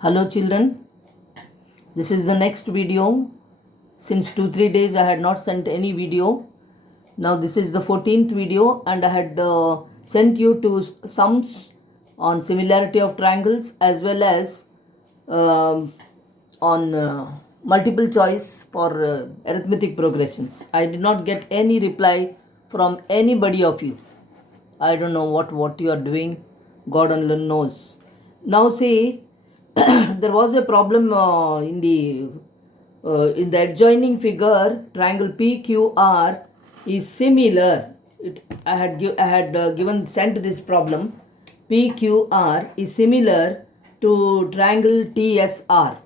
Hello children, this is the next video. Since 2-3 days I had not sent any video. Now this is the 14th video and I had sent you to sums on similarity of triangles as well as on multiple choice for arithmetic progressions. I did not get any reply from anybody of you. I don't know what you are doing. God alone knows. Now see, there was a problem in the adjoining figure. Triangle PQR is similar. I had given sent this problem. PQR is similar to triangle TSR,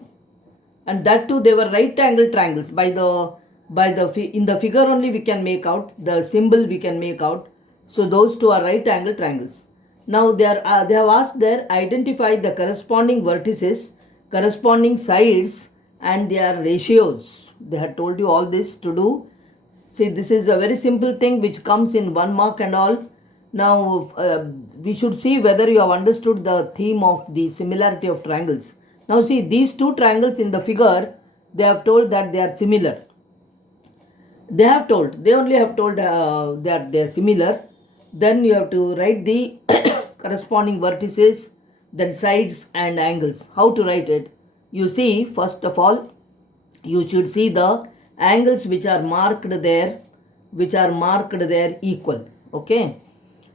and that too they were right angle triangles. In the figure only we can make out the symbol, we can make out. So those two are right angle triangles. Now they have asked there, identify the corresponding vertices, corresponding sides and their ratios. They had told you all this to do. See, this is a very simple thing which comes in 1 mark and all. Now we should see whether you have understood the theme of the similarity of triangles. Now see, these two triangles in the figure, they have told that they are similar. They only have told that they are similar. Then you have to write the corresponding vertices, then sides and angles. How to write it? You see, first of all, you should see the angles which are marked there equal. Okay.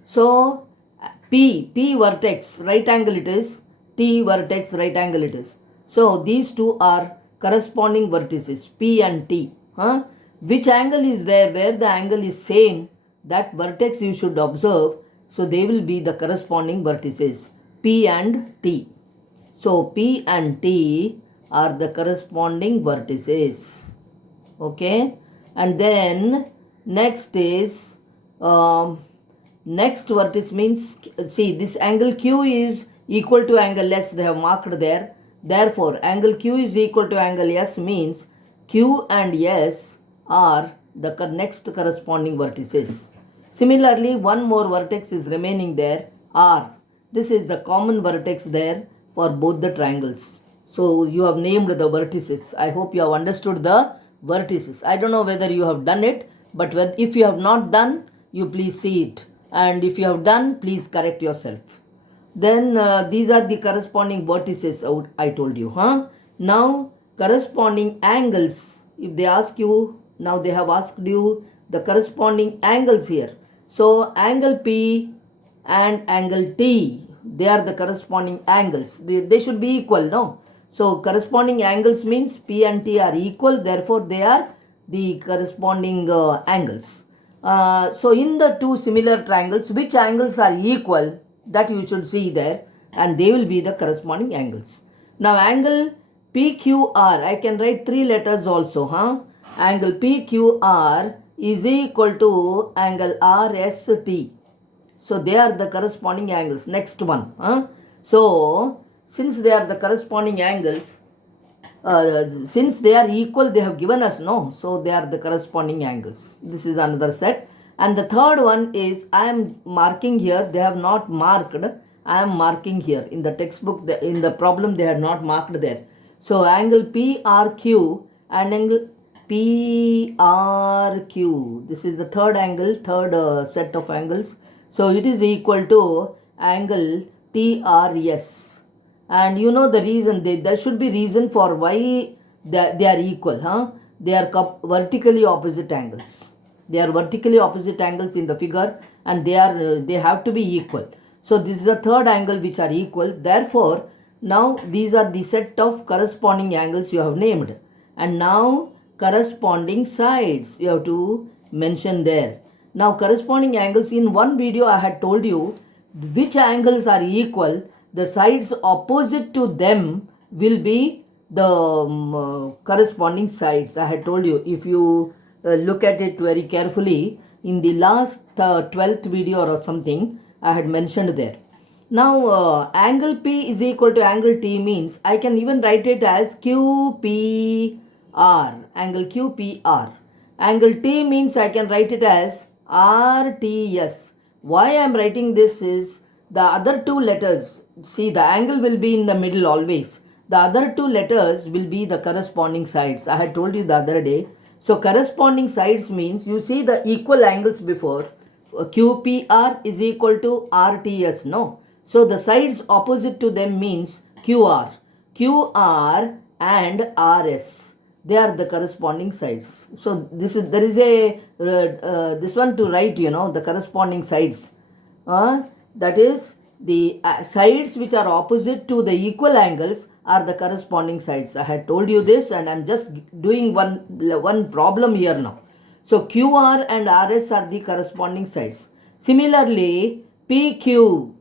So P vertex right angle it is, T vertex right angle it is. So these two are corresponding vertices, P and T. Which angle is there? Where the angle is same, that vertex you should observe. So they will be the corresponding vertices, P and T. So P and T are the corresponding vertices. Okay. And then next is next vertex means, see, this angle Q is equal to angle S, they have marked there. Therefore angle Q is equal to angle S means Q and S are the next corresponding vertices. Similarly, one more vertex is remaining there, R. This is the common vertex there for both the triangles. So you have named the vertices. I hope you have understood the vertices. I don't know whether you have done it, but if you have not done, you please see it. And if you have done, please correct yourself. Then these are the corresponding vertices I told you. Now corresponding angles, if they ask you, now they have asked you the corresponding angles here. So angle P and angle T, they are the corresponding angles. They should be equal, no? So corresponding angles means P and T are equal, therefore they are the corresponding angles. So in the two similar triangles, which angles are equal, that you should see there, and they will be the corresponding angles. Now angle PQR, I can write 3 letters also. Angle PQR is equal to angle RST. So they are the corresponding angles. Next one. So since they are the corresponding angles, since they are equal, they have given us, no? So they are the corresponding angles. This is another set. And the third one is, I am marking here, they have not marked. I am marking here. In the textbook, in the problem, they are not marked there. So angle PRQ and angle PRQ. This is the third angle, third set of angles. So it is equal to angle TRS. And you know the reason, there should be reason for why they are equal. They are vertically opposite angles. They are vertically opposite angles in the figure, and they have to be equal. So this is the third angle which are equal. Therefore, now these are the set of corresponding angles you have named. And now corresponding sides you have to mention there. Now corresponding angles, in one video I had told you which angles are equal, the sides opposite to them will be the corresponding sides. I had told you, if you look at it very carefully, in the last 12th video or something, I had mentioned there. Now angle P is equal to angle T means I can even write it as QPR, angle QPR. Angle T means I can write it as RTS. Why I am writing this is, the other two letters, see, the angle will be in the middle always. The other two letters will be the corresponding sides. I had told you the other day. So corresponding sides means you see the equal angles before. QPR is equal to RTS, no? So the sides opposite to them means QR. QR and RS. They are the corresponding sides. So there is a this one to write, the corresponding sides. That is the sides which are opposite to the equal angles are the corresponding sides. I had told you this, and I'm just doing one problem here now. So QR and RS are the corresponding sides. Similarly, PQ,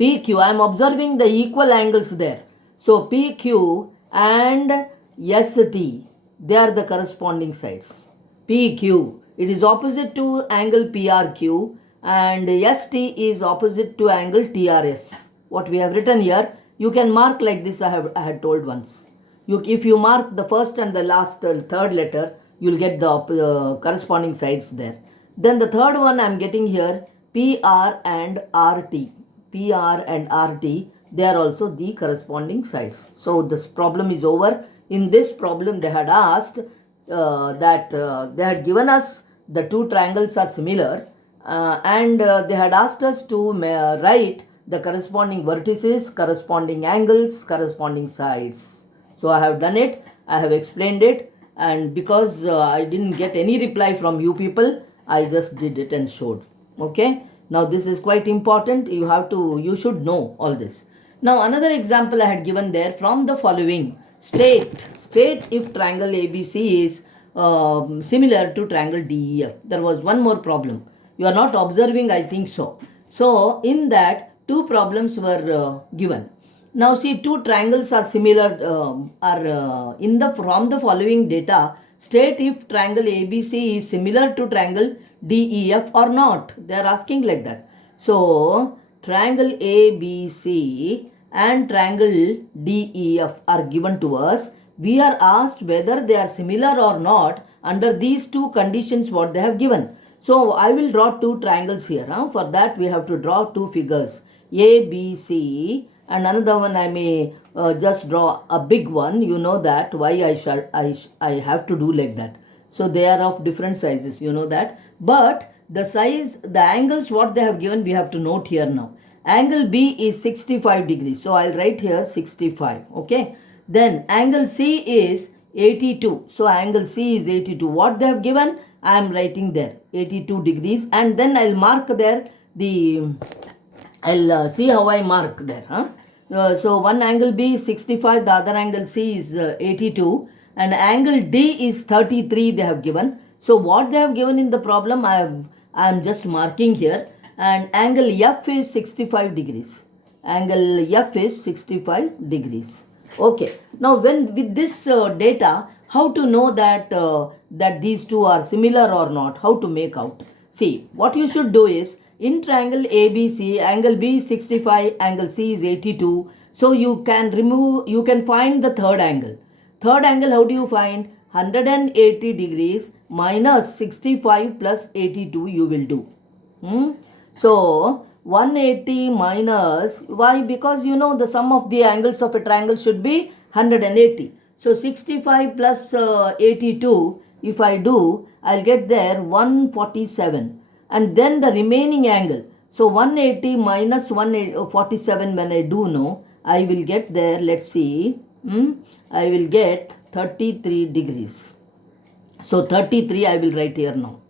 I am observing the equal angles there. So PQ and ST, they are the corresponding sides. PQ, it is opposite to angle PRQ, and ST is opposite to angle TRS. What we have written here, you can mark like this. I had told once. If you mark the first and the last third letter, you will get the corresponding sides there. Then the third one I am getting here, PR and RT. PR and RT, they are also the corresponding sides. So this problem is over. In this problem, they had asked that they had given us the two triangles are similar, and they had asked us to write the corresponding vertices, corresponding angles, corresponding sides. So I have done it, I have explained it, and because I didn't get any reply from you people, I just did it and showed. Okay, now this is quite important. You should know all this. Now another example I had given there, from the following state if triangle ABC is similar to triangle DEF. There was one more problem. You are not observing, I think so. So in that, two problems were given. Now see, two triangles are similar, from the following data, state if triangle ABC is similar to triangle DEF or not. They are asking like that. So triangle ABC and triangle DEF are given to us. We are asked whether they are similar or not under these two conditions what they have given. So I will draw two triangles here. For that we have to draw two figures, ABC, and another one I may just draw a big one. You know that why I have to do like that. So they are of different sizes, you know that. But the angles what they have given, we have to note here now. Angle B is 65 degrees. So I'll write here 65. Okay. Then angle C is 82. So angle C is 82. What they have given, I am writing there 82 degrees, and then I'll mark there I'll see how I mark there. So one angle B is 65, the other angle C is 82, and angle D is 33 they have given. So what they have given in the problem, I am just marking here, and angle F is 65 degrees. Angle F is 65 degrees. Okay. Now with this data, how to know that these two are similar or not? How to make out? See, what you should do is, in triangle ABC, angle B is 65, angle C is 82. So you can find the third angle. Third angle, how do you find? 180 degrees minus 65 plus 82 you will do. So 180 minus, why? Because the sum of the angles of a triangle should be 180. So 65 plus 82, if I do, I'll get there 147. And then the remaining angle. So 180 minus 147, when I do know, I will get there, let's see, I will get 33 degrees. So 33 I will write here now.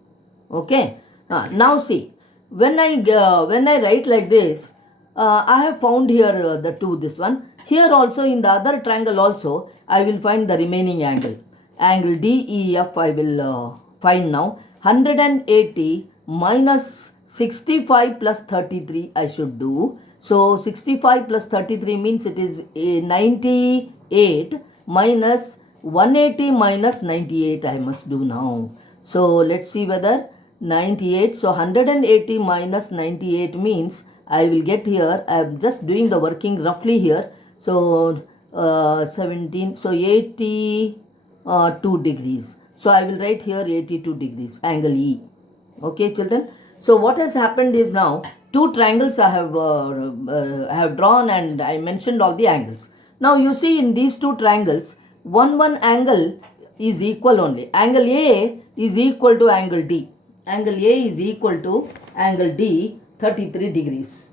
Okay. Now see, when I write like this, I have found here this one. Here also, in the other triangle also, I will find the remaining angle. Angle DEF I will find now. 180 minus 65 plus 33 I should do. So 65 plus 33 means it is 98 minus 180 minus 98 I must do now. So let's see whether 98. So 180 minus 98 means I will get here. I am just doing the working roughly here. So 17. So 82 degrees. So I will write here 82 degrees, angle E. Okay, children. So what has happened is, now two triangles I have drawn, and I mentioned all the angles. Now you see in these two triangles, one angle is equal only. Angle A is equal to angle D. Angle A is equal to angle D, 33 degrees.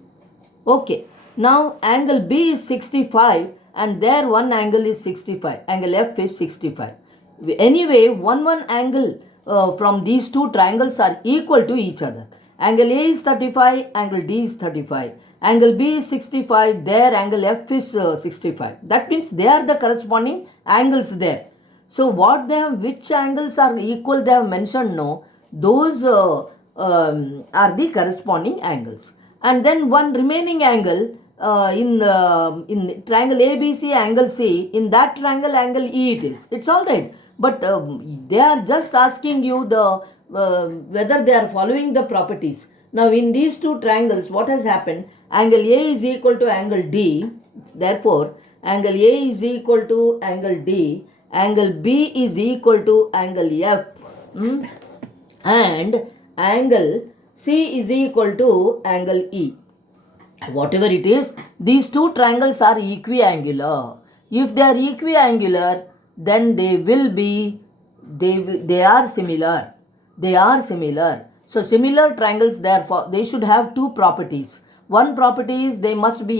Okay. Now angle B is 65 and there one angle is 65. Angle F is 65. Anyway, one angle from these two triangles are equal to each other. Angle A is 35, angle D is 35. Angle B is 65, there angle F is 65. That means they are the corresponding angles there. So what they have, which angles are equal they have mentioned, no, those are the corresponding angles. And then one remaining angle in triangle ABC, angle C, in that triangle angle E it is. It's all right. But they are just asking you the whether they are following the properties. Now in these two triangles, what has happened? Angle A is equal to angle D. Therefore, angle A is equal to angle D. Angle B is equal to angle F. And angle C is equal to angle E. Whatever it is, these two triangles are equiangular. If they are equiangular, then they will be, they are similar. They are similar. So similar triangles, therefore, they should have two properties. One property is they must be